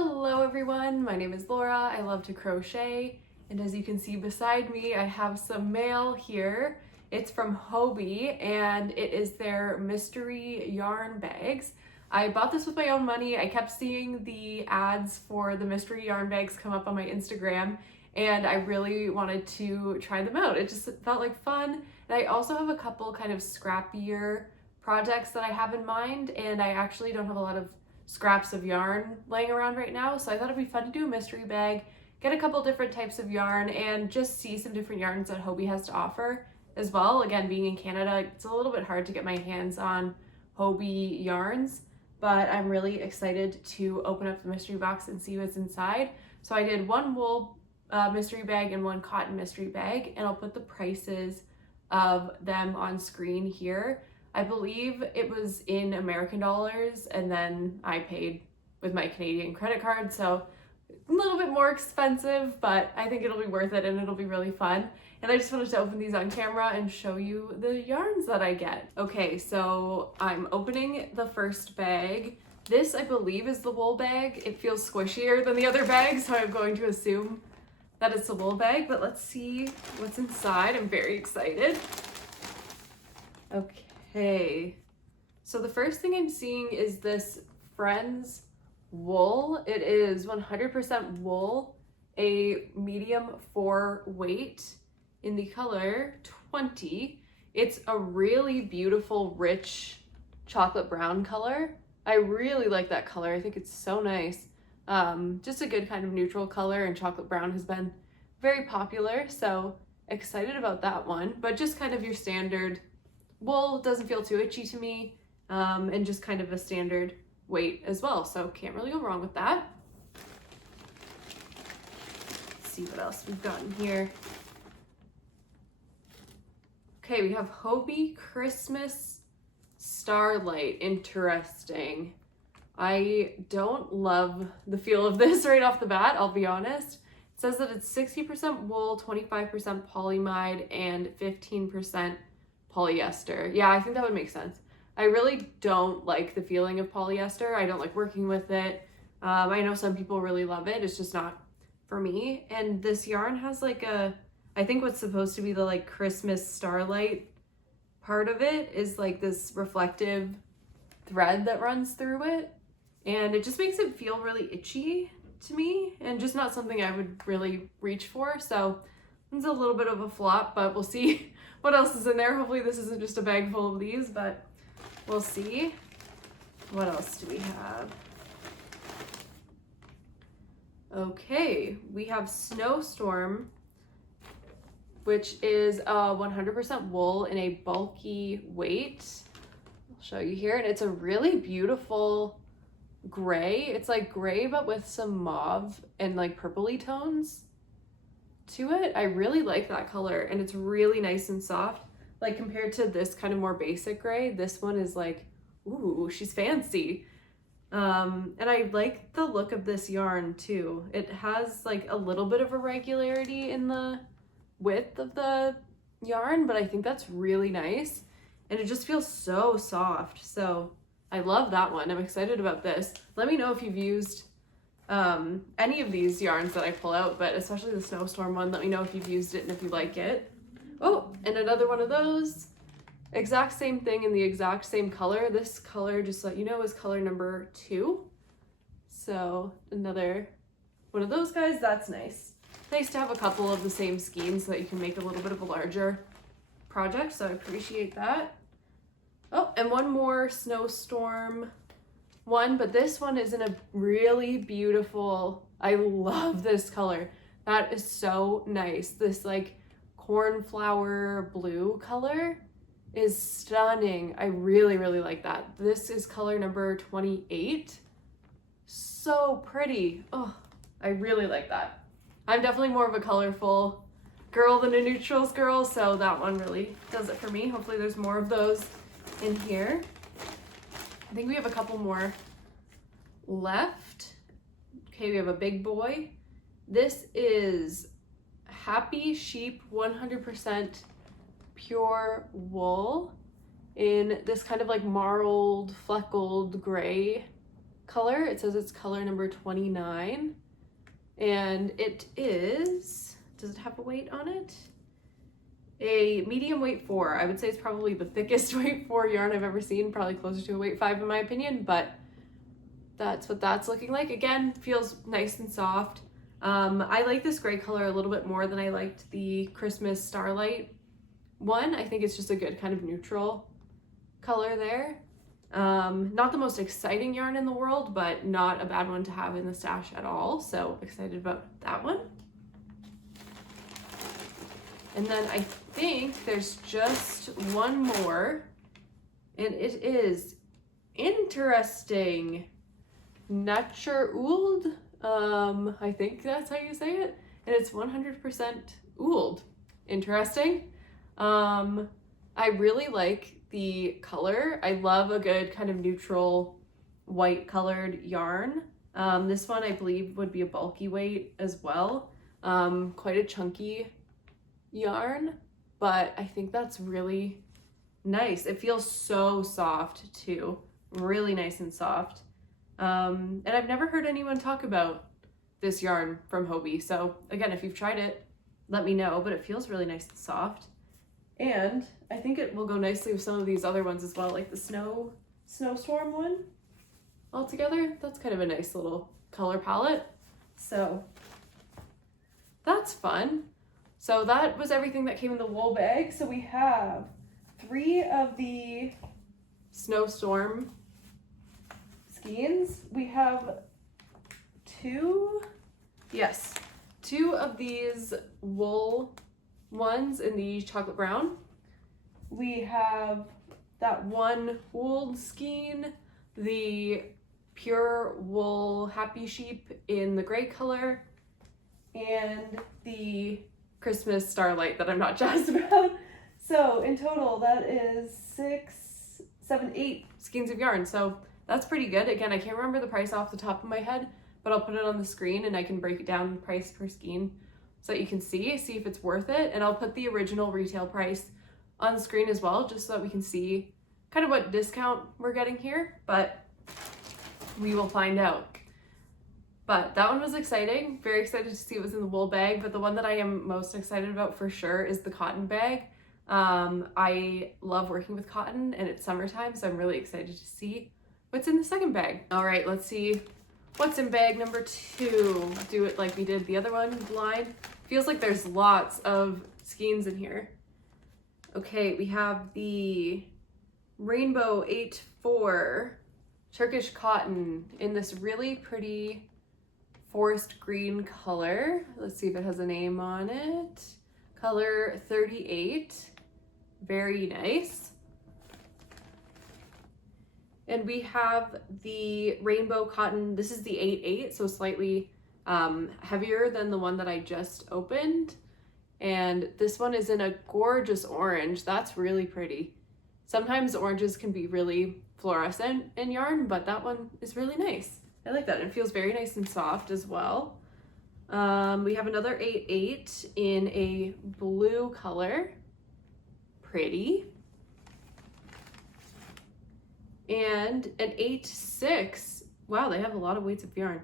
Hello everyone, my name is Laura. I love to crochet, and as you can see beside me, I have some mail here. It's from Hobbii, and it is their mystery yarn bags. I bought this with my own money. I kept seeing the ads for the mystery yarn bags come up on my Instagram, and I really wanted to try them out. It just felt like fun, and I also have a couple kind of scrappier projects that I have in mind, and I actually don't have a lot of scraps of yarn laying around right now, so I thought it'd be fun to do a mystery bag, get a couple different types of yarn, and just see some different yarns that Hobbii has to offer as well. Again, being in Canada, it's a little bit hard to get my hands on Hobbii yarns, but I'm really excited to open up the mystery box and see what's inside. So I did one wool mystery bag and one cotton mystery bag, and I'll put the prices of them on screen here. I believe it was in American dollars, and then I paid with my Canadian credit card, so a little bit more expensive, but I think it'll be worth it and it'll be really fun. And I just wanted to open these on camera and show you the yarns that I get. Okay, so I'm opening the first bag. This, I believe, is the wool bag. It feels squishier than the other bag, so I'm going to assume that it's the wool bag, but let's see what's inside. I'm very excited. Okay, so the first thing I'm seeing is this Friends wool. It is 100% wool, a medium 4 weight in the color 20. It's a really beautiful, rich chocolate brown color. I really like that color. I think it's so nice. Just a good kind of neutral color, and chocolate brown has been very popular, so excited about that one. But just kind of your standard wool, doesn't feel too itchy to me, and just kind of a standard weight as well, so can't really go wrong with that. Let's see what else we've got in here. Okay, we have Hobbii Christmas Starlight. Interesting. I don't love the feel of this right off the bat, I'll be honest. It says that it's 60% wool, 25% polyamide, and 15% polyester. Yeah, I think that would make sense. I really don't like the feeling of polyester. I don't like working with it. I know some people really love it. It's just not for me. And this yarn has like I think what's supposed to be the like Christmas starlight part of it is like this reflective thread that runs through it. And it just makes it feel really itchy to me, and just not something I would really reach for. So it's a little bit of a flop, but we'll see what else is in there. Hopefully this isn't just a bag full of these, but we'll see. What else do we have? Okay, we have Snowstorm, which is 100% wool in a bulky weight. I'll show you here, and it's a really beautiful gray. It's like gray, but with some mauve and like purpley tones to it. I really like that color, and it's really nice and soft. Like compared to this kind of more basic gray, this one is like, ooh, she's fancy. And I like the look of this yarn too. It has like a little bit of irregularity in the width of the yarn, but I think that's really nice, and it just feels so soft. So I love that one. I'm excited about this. Let me know if you've used any of these yarns that I pull out, but especially the Snowstorm one. Let me know if you've used it and if you like it. Oh, and another one of those. Exact same thing in the exact same color. This color, just so you know, is color number 2. So another one of those guys. That's nice. Nice to have a couple of the same skein so that you can make a little bit of a larger project, so I appreciate that. Oh, and one more Snowstorm one, but this one is in a really beautiful, I love this color. That is so nice. This like cornflower blue color is stunning. I really, really like that. This is color number 28. So pretty. Oh, I really like that. I'm definitely more of a colorful girl than a neutrals girl, so that one really does it for me. Hopefully there's more of those in here. I think we have a couple more left. Okay, we have a big boy. This is Happy Sheep 100% pure wool in this kind of like marled, fleckled gray color. It says it's color number 29. And it is, does it have a weight on it? A medium weight 4. I would say it's probably the thickest weight 4 yarn I've ever seen, probably closer to a weight 5 in my opinion, but that's what that's looking like. Again, feels nice and soft. I like this gray color a little bit more than I liked the Christmas Starlight one. I think it's just a good kind of neutral color there. Not the most exciting yarn in the world, but not a bad one to have in the stash at all. So excited about that one. And then I think there's just one more, and it is interesting. Naturold, I think that's how you say it, and it's 100% ooled. Interesting. I really like the color. I love a good kind of neutral white colored yarn. This one I believe would be a bulky weight as well. Quite a chunky yarn, but I think that's really nice. It feels so soft too, really nice and soft. And I've never heard anyone talk about this yarn from Hobbii, so again, if you've tried it, let me know, but it feels really nice and soft. And I think it will go nicely with some of these other ones as well, like the snowstorm one altogether. That's kind of a nice little color palette. So that's fun. So that was everything that came in the wool bag. So we have 3 of the snowstorm skeins. We have 2 of these wool ones in the chocolate brown. We have that one wooled skein, the pure wool happy sheep in the gray color, and the Christmas Starlight that I'm not jazzed about. So in total, that is 6, 7, 8 skeins of yarn. So that's pretty good. Again, I can't remember the price off the top of my head, but I'll put it on the screen and I can break it down price per skein so that you can see if it's worth it. And I'll put the original retail price on the screen as well, just so that we can see kind of what discount we're getting here, but we will find out. But that one was exciting. Very excited to see it was in the wool bag, but the one that I am most excited about for sure is the cotton bag. I love working with cotton and it's summertime, so I'm really excited to see what's in the second bag. All right, let's see what's in bag number 2. Do it like we did the other one, blind. Feels like there's lots of skeins in here. Okay, we have the Rainbow 8-4 Turkish cotton in this really pretty forest green color. Let's see if it has a name on it. Color 38. Very nice. And we have the rainbow cotton. This is the 8-8, so slightly heavier than the one that I just opened. And this one is in a gorgeous orange. That's really pretty. Sometimes oranges can be really fluorescent in yarn, but that one is really nice. I like that. It feels very nice and soft as well. We have another 8-8 in a blue color. Pretty. And an 8-6. Wow, they have a lot of weights of yarn.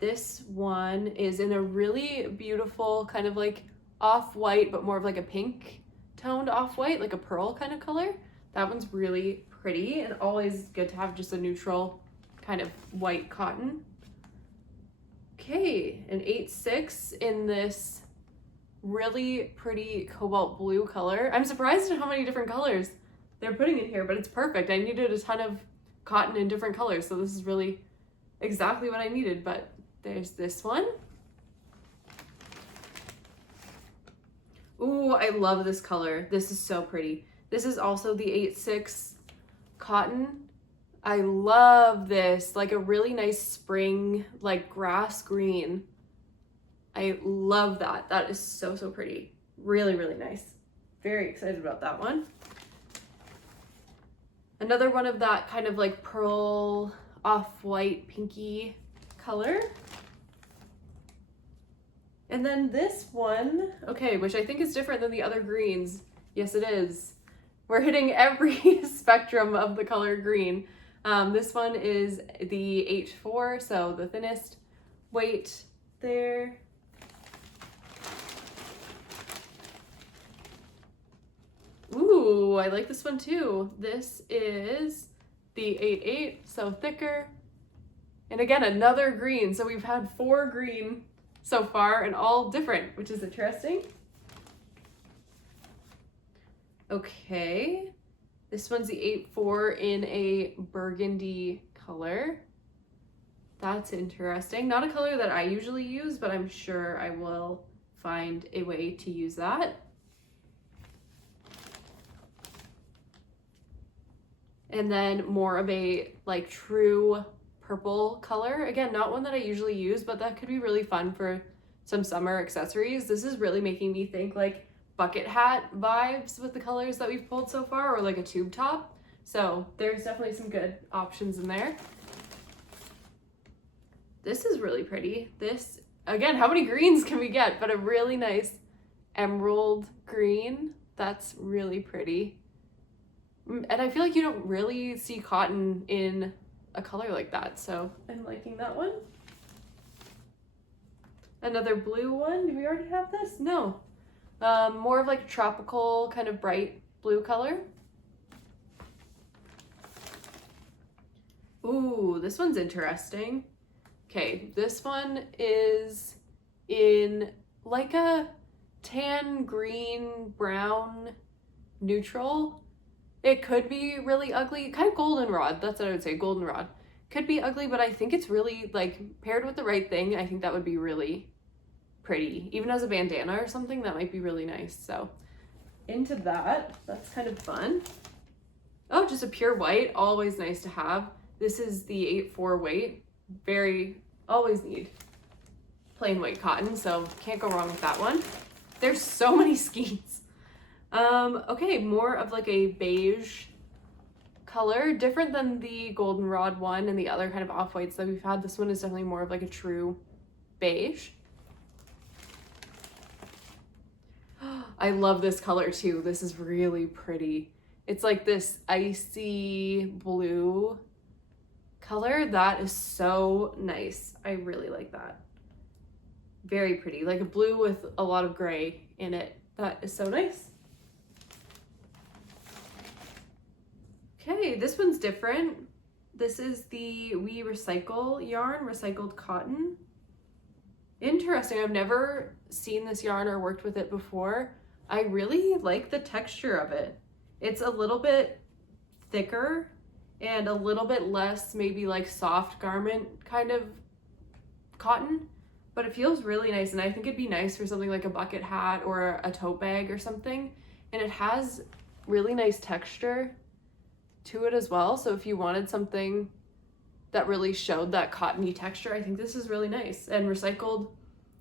This one is in a really beautiful kind of like off-white, but more of like a pink toned off-white, like a pearl kind of color. That one's really pretty and always good to have just a neutral kind of white cotton. Okay, an 8-6 in this really pretty cobalt blue color. I'm surprised at how many different colors they're putting in here, but it's perfect. I needed a ton of cotton in different colors, so this is really exactly what I needed. But there's this one. Ooh, I love this color. This is so pretty. This is also the 8-6 cotton. I love this, like a really nice spring, like grass green. I love that. That is so, so pretty. Really, really nice. Very excited about that one. Another one of that kind of like pearl off-white pinky color. And then this one, okay, which I think is different than the other greens. Yes, it is. We're hitting every spectrum of the color green. This one is the H4, so the thinnest weight there. Ooh, I like this one too. This is the 8/8, so thicker. And again, another green. So we've had 4 green so far and all different, which is interesting. Okay, this one's the 8/4 in a burgundy color. That's interesting. Not a color that I usually use, but I'm sure I will find a way to use that. And then more of a like true purple color. Again, not one that I usually use, but that could be really fun for some summer accessories. This is really making me think like bucket hat vibes with the colors that we've pulled so far, or like a tube top. So there's definitely some good options in there. This is really pretty. This, again, how many greens can we get? But a really nice emerald green. That's really pretty. And I feel like you don't really see cotton in a color like that, so I'm liking that one. Another blue one. Do we already have this? No. More of like a tropical kind of bright blue color. Ooh, this one's interesting. Okay, this one is in like a tan, green, brown, neutral. It could be really ugly, kind of goldenrod, that's what I would say, goldenrod. Could be ugly, but I think it's really, like, paired with the right thing, I think that would be really pretty. Even as a bandana or something, that might be really nice, so into that. That's kind of fun. Oh, just a pure white, always nice to have. This is the 8/4 weight, always need plain white cotton, so can't go wrong with that one. There's so many skeins. Okay, more of like a beige color, different than the goldenrod one and the other kind of off-whites that we've had. This one is definitely more of like a true beige. I love this color too. This is really pretty. It's like this icy blue color. That is so nice. I really like that. Very pretty, like a blue with a lot of gray in it. That is so nice. Okay, this one's different. This is the We Recycle yarn, recycled cotton. Interesting, I've never seen this yarn or worked with it before. I really like the texture of it. It's a little bit thicker and a little bit less maybe like soft garment kind of cotton, but it feels really nice, and I think it'd be nice for something like a bucket hat or a tote bag or something. And it has really nice texture to it as well, so if you wanted something that really showed that cottony texture, I think this is really nice. And recycled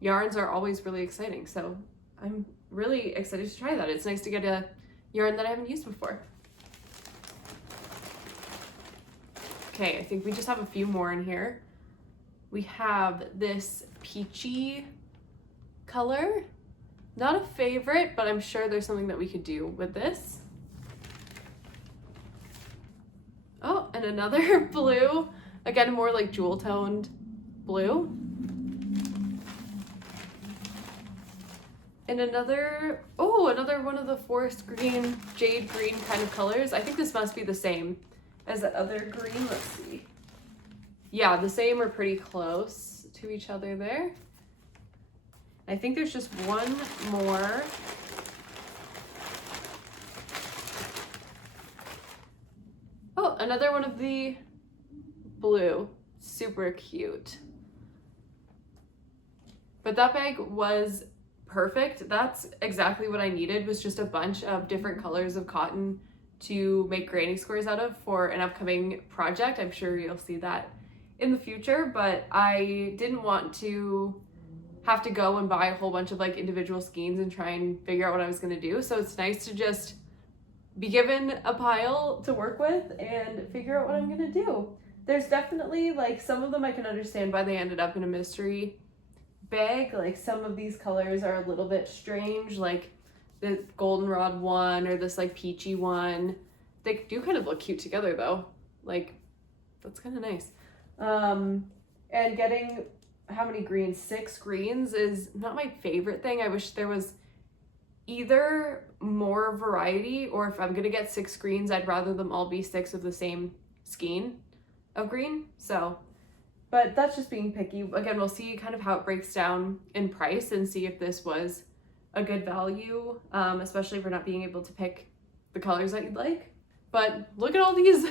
yarns are always really exciting, so I'm really excited to try that. It's nice to get a yarn that I haven't used before. Okay, I think we just have a few more in here. We have this peachy color. Not a favorite, but I'm sure there's something that we could do with this. Oh, and another blue. Again, more like jewel toned blue. And another one of the forest green, jade green kind of colors. I think this must be the same as the other green. Let's see. Yeah, the same or pretty close to each other there. I think there's just one more. Oh, another one of the blue. Super cute. But that bag was perfect. That's exactly what I needed, was just a bunch of different colors of cotton to make granny squares out of for an upcoming project. I'm sure you'll see that in the future, but I didn't want to have to go and buy a whole bunch of like individual skeins and try and figure out what I was going to do. So it's nice to just be given a pile to work with and figure out what I'm going to do. There's definitely like some of them I can understand why they ended up in a mystery bag. Like some of these colors are a little bit strange, like the goldenrod one or this like peachy one. They do kind of look cute together though. Like that's kind of nice. And getting how many greens? 6 greens is not my favorite thing. I wish there was either more variety, or if I'm gonna get 6 greens, I'd rather them all be 6 of the same skein of green. So, but that's just being picky. Again, we'll see kind of how it breaks down in price and see if this was a good value, especially for not being able to pick the colors that you'd like. But look at all these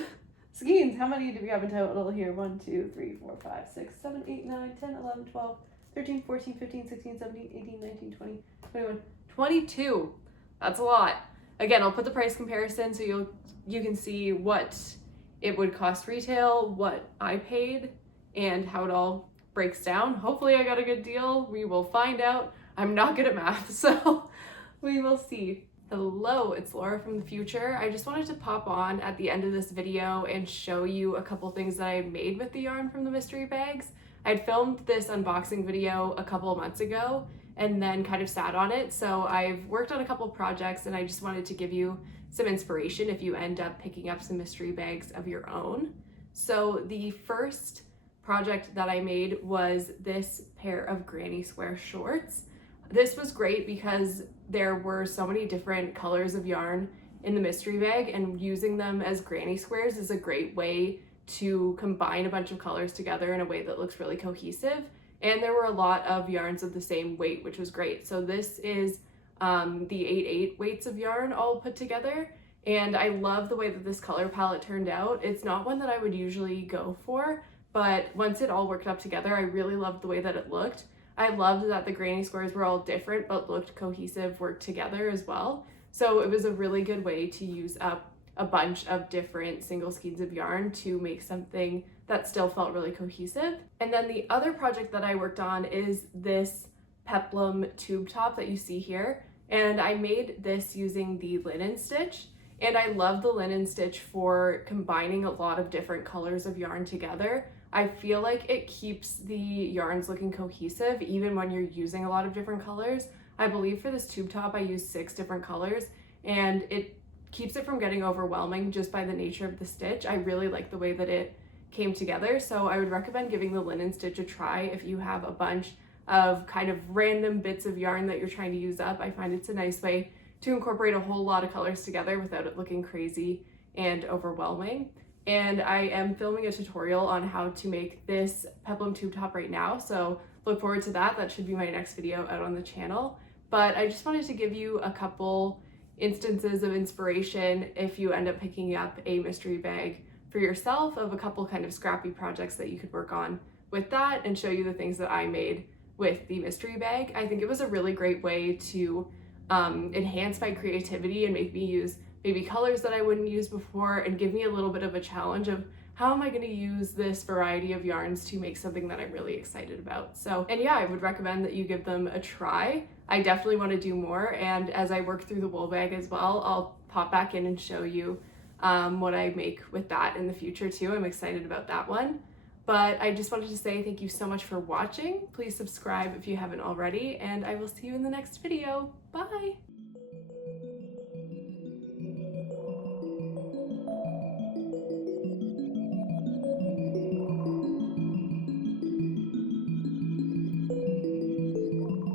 skeins. How many do we have in total here? 1, 2, 3, 4, 5, 6, 7, 8, 9, 10, 11, 12, 13, 14, 15, 16, 17, 18, 19, 20, 21, 22. That's a lot. Again, I'll put the price comparison so you can see what it would cost retail, what I paid, and how it all breaks down. Hopefully I got a good deal. We will find out. I'm not good at math, so we will see. Hello, it's Laura from the future. I just wanted to pop on at the end of this video and show you a couple things that I made with the yarn from the mystery bags. I'd filmed this unboxing video a couple of months ago and then kind of sat on it. So I've worked on a couple projects and I just wanted to give you some inspiration if you end up picking up some mystery bags of your own. So the first project that I made was this pair of granny square shorts. This was great because there were so many different colors of yarn in the mystery bag, and using them as granny squares is a great way to combine a bunch of colors together in a way that looks really cohesive. And there were a lot of yarns of the same weight, which was great. So this is the 8/8 weights of yarn all put together. And I love the way that this color palette turned out. It's not one that I would usually go for, but once it all worked up together, I really loved the way that it looked. I loved that the granny squares were all different but looked cohesive, worked together as well. So it was a really good way to use up a bunch of different single skeins of yarn to make something that still felt really cohesive. And then the other project that I worked on is this peplum tube top that you see here. And I made this using the linen stitch. And I love the linen stitch for combining a lot of different colors of yarn together. I feel like it keeps the yarns looking cohesive even when you're using a lot of different colors. I believe for this tube top I used 6 different colors, and it keeps it from getting overwhelming just by the nature of the stitch. I really like the way that it came together, so I would recommend giving the linen stitch a try if you have a bunch of kind of random bits of yarn that you're trying to use up. I find it's a nice way to incorporate a whole lot of colors together without it looking crazy and overwhelming. And I am filming a tutorial on how to make this peplum tube top right now, so look forward to that. That should be my next video out on the channel. But I just wanted to give you a couple instances of inspiration if you end up picking up a mystery bag for yourself, of a couple kind of scrappy projects that you could work on with that, and show you the things that I made with the mystery bag. I think it was a really great way to enhance my creativity and make me use maybe colors that I wouldn't use before, and give me a little bit of a challenge of how am I going to use this variety of yarns to make something that I'm really excited about. So, and yeah, I would recommend that you give them a try. I definitely want to do more, and as I work through the wool bag as well, I'll pop back in and show you what I make with that in the future too. I'm excited about that one. But I just wanted to say thank you so much for watching. Please subscribe if you haven't already, and I will see you in the next video. Bye!